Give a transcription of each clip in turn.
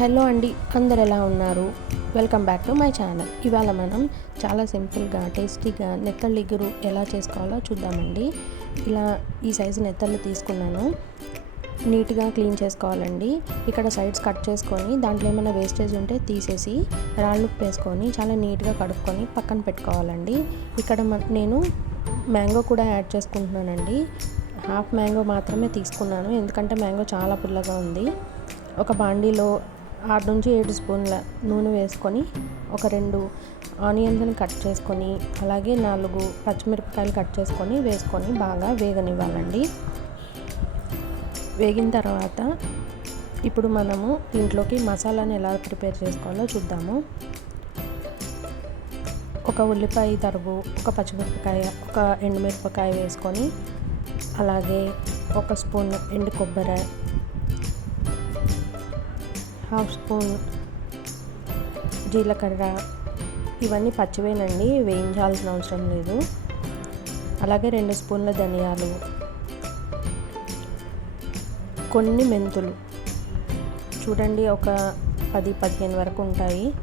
Hello అండి అందరు ఎలా ఉన్నారు? Welcome back to my channel ఇవాళ మనం చాలా సింపుల్గా టేస్టీగా నెత్తళ్ళు ఇగురు ఎలా చేసుకోవాలో చూద్దామండి. ఇలా ఈ సైజు నెత్తళ్ళు తీసుకున్నాను. నీట్గా క్లీన్ చేసుకోవాలండి. ఇక్కడ సైడ్స్ కట్ చేసుకొని దాంట్లో ఏమైనా వేస్టేజ్ ఉంటే తీసేసి రాళ్ళు వేసుకొని చాలా నీట్గా కడుక్కొని పక్కన పెట్టుకోవాలండి. ఇక్కడ నేను మ్యాంగో కూడా యాడ్ చేసుకుంటున్నానండి. హాఫ్ మ్యాంగో మాత్రమే తీసుకున్నాను. ఎందుకంటే మ్యాంగో చాలా పుల్లగా ఉంది. ఒక బాండీలో ఆరు నుంచి ఏడు స్పూన్ల నూనె వేసుకొని ఒక రెండు ఆనియన్స్ని కట్ చేసుకొని అలాగే నాలుగు పచ్చిమిరపకాయలు కట్ చేసుకొని వేసుకొని బాగా వేగనివ్వాలండి. వేగిన తర్వాత ఇప్పుడు మనము దీంట్లోకి మసాలాని ఎలా ప్రిపేర్ చేసుకోవాలో చూద్దాము. ఒక ఉల్లిపాయ తరుగు ఒక పచ్చిమిరపకాయ ఒక ఎండుమిరపకాయ వేసుకొని అలాగే ఒక స్పూన్ ఎండు కొబ్బరి హాఫ్ స్పూన్ జీలకర్ర ఇవన్నీ పచ్చివేనండి వేయించాల్సిన అవసరం లేదు. అలాగే రెండు స్పూన్ల ధనియాలు కొన్ని మెంతులు. చూడండి ఒక పది పదిహేను వరకు ఉంటాయి.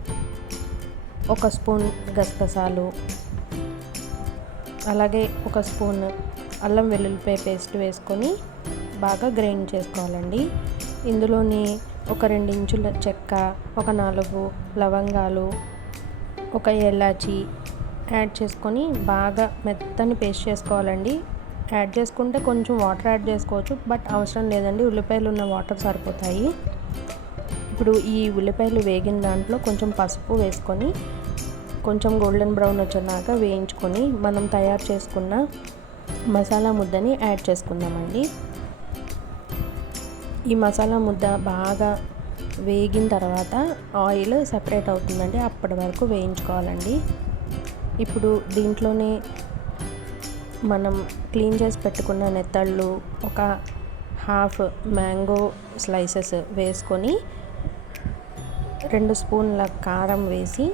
ఒక స్పూన్ గసగసాలు అలాగే ఒక స్పూన్ అల్లం వెల్లుల్లిపాయ పేస్ట్ వేసుకొని బాగా గ్రైండ్ చేసుకోవాలండి. ఇందులోని ఒక రెండు ఇంచుల చెక్క ఒక నాలుగు లవంగాలు ఒక ఎలాచి యాడ్ చేసుకొని బాగా మెత్తని పేస్ట్ చేసుకోవాలండి. యాడ్ చేసుకుంటే కొంచెం వాటర్ యాడ్ చేసుకోవచ్చు బట్ అవసరం లేదండి. ఉల్లిపాయలు ఉన్న వాటర్ సరిపోతాయి. ఇప్పుడు ఈ ఉల్లిపాయలు వేగిన దాంట్లో కొంచెం పసుపు వేసుకొని కొంచెం గోల్డెన్ బ్రౌన్ వచ్చేదాకా వేయించుకొని మనం తయారు చేసుకున్న మసాలా ముద్దని యాడ్ చేసుకుందామండి. ఈ మసాలా ముద్ద బాగా వేగిన తర్వాత ఆయిల్ సపరేట్ అవుతుందండి. అప్పటి వరకు వేయించుకోవాలండి. ఇప్పుడు దీంట్లోనే మనం క్లీన్ చేసి పెట్టుకున్న నెత్తళ్ళు ఒక హాఫ్ మ్యాంగో స్లైసెస్ వేసుకొని రెండు స్పూన్ల కారం వేసి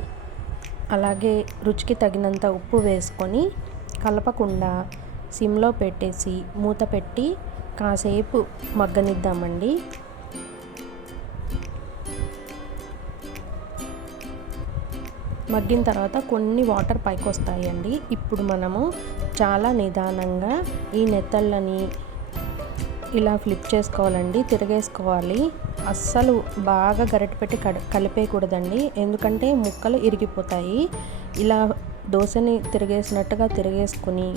అలాగే రుచికి తగినంత ఉప్పు వేసుకొని కలపకుండా సిమ్లో పెట్టేసి మూత పెట్టి కాసేపు మగ్గనిద్దామండి. మగ్గిన తర్వాత కొన్ని వాటర్ పైకి వస్తాయండి ఇప్పుడు మనము చాలా నిదానంగా ఈ నెత్తళ్ళని ఇలా ఫ్లిప్ చేసుకోవాలండి తిరగేసుకోవాలి. అస్సలు బాగా గరిటె పెట్టి కలిపేయకూడదండి. ఎందుకంటే ముక్కలు ఇరిగిపోతాయి. ఇలా దోశని తిరిగేసినట్టుగా తిరిగేసుకొని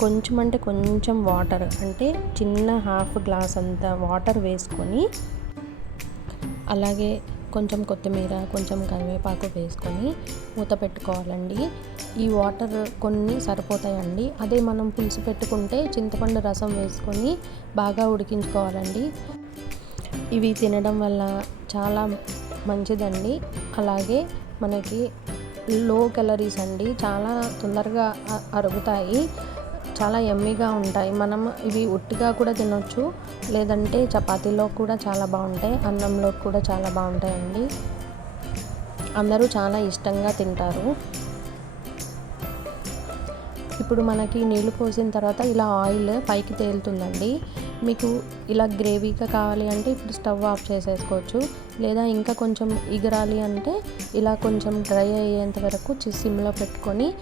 కొంచెం అంటే కొంచెం వాటర్ అంటే చిన్న హాఫ్ గ్లాస్ అంత వాటర్ వేసుకొని అలాగే కొంచెం కొత్తిమీర కొంచెం కరివేపాకు వేసుకొని మూత పెట్టుకోవాలండి. ఈ వాటర్ కొన్ని సరిపోతాయండి. అదే మనం పులుసు పెట్టుకుంటే చింతపండు రసం వేసుకొని బాగా ఉడికించుకోవాలండి. ఇవి తినడం వల్ల చాలా మంచిదండి. అలాగే మనకి లో క్యాలరీస్ అండి. చాలా తొందరగా అరుగుతాయి. చాలా ఎమ్మీగా ఉంటాయి. మనం ఇవి ఉట్టిగా కూడా తినొచ్చు. లేదంటే చపాతీలో కూడా చాలా బాగుంటాయి. అన్నంలో కూడా చాలా బాగుంటాయండి. అందరూ చాలా ఇష్టంగా తింటారు. ఇప్పుడు మనకి నీళ్ళు పోసిన తర్వాత ఇలా ఆయిల్ పైకి తేలుతుందండి. మీకు ఇలా గ్రేవీగా కావాలి అంటే ఇప్పుడు స్టవ్ ఆఫ్ చేసేసుకోవచ్చు. లేదా ఇంకా కొంచెం ఎగరాలి అంటే ఇలా కొంచెం డ్రై అయ్యేంత వరకు సిమ్లో పెట్టుకొని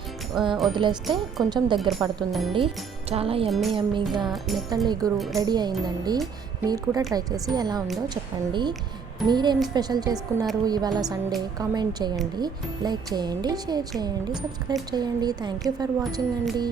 వదిలేస్తే కొంచెం దగ్గర పడుతుందండి. చాలా ఎమ్మీ ఎమ్మీగా నెత్తళ్ళు ఎగురు రెడీ అయిందండి. మీరు కూడా ట్రై చేసి ఎలా ఉందో చెప్పండి. మీరేం స్పెషల్ చేసుకున్నారు? ఇవాళ సండే కామెంట్ చేయండి. లైక్ చేయండి షేర్ చేయండి సబ్స్క్రైబ్ చేయండి. థ్యాంక్ యూ ఫర్ వాచింగ్ అండి.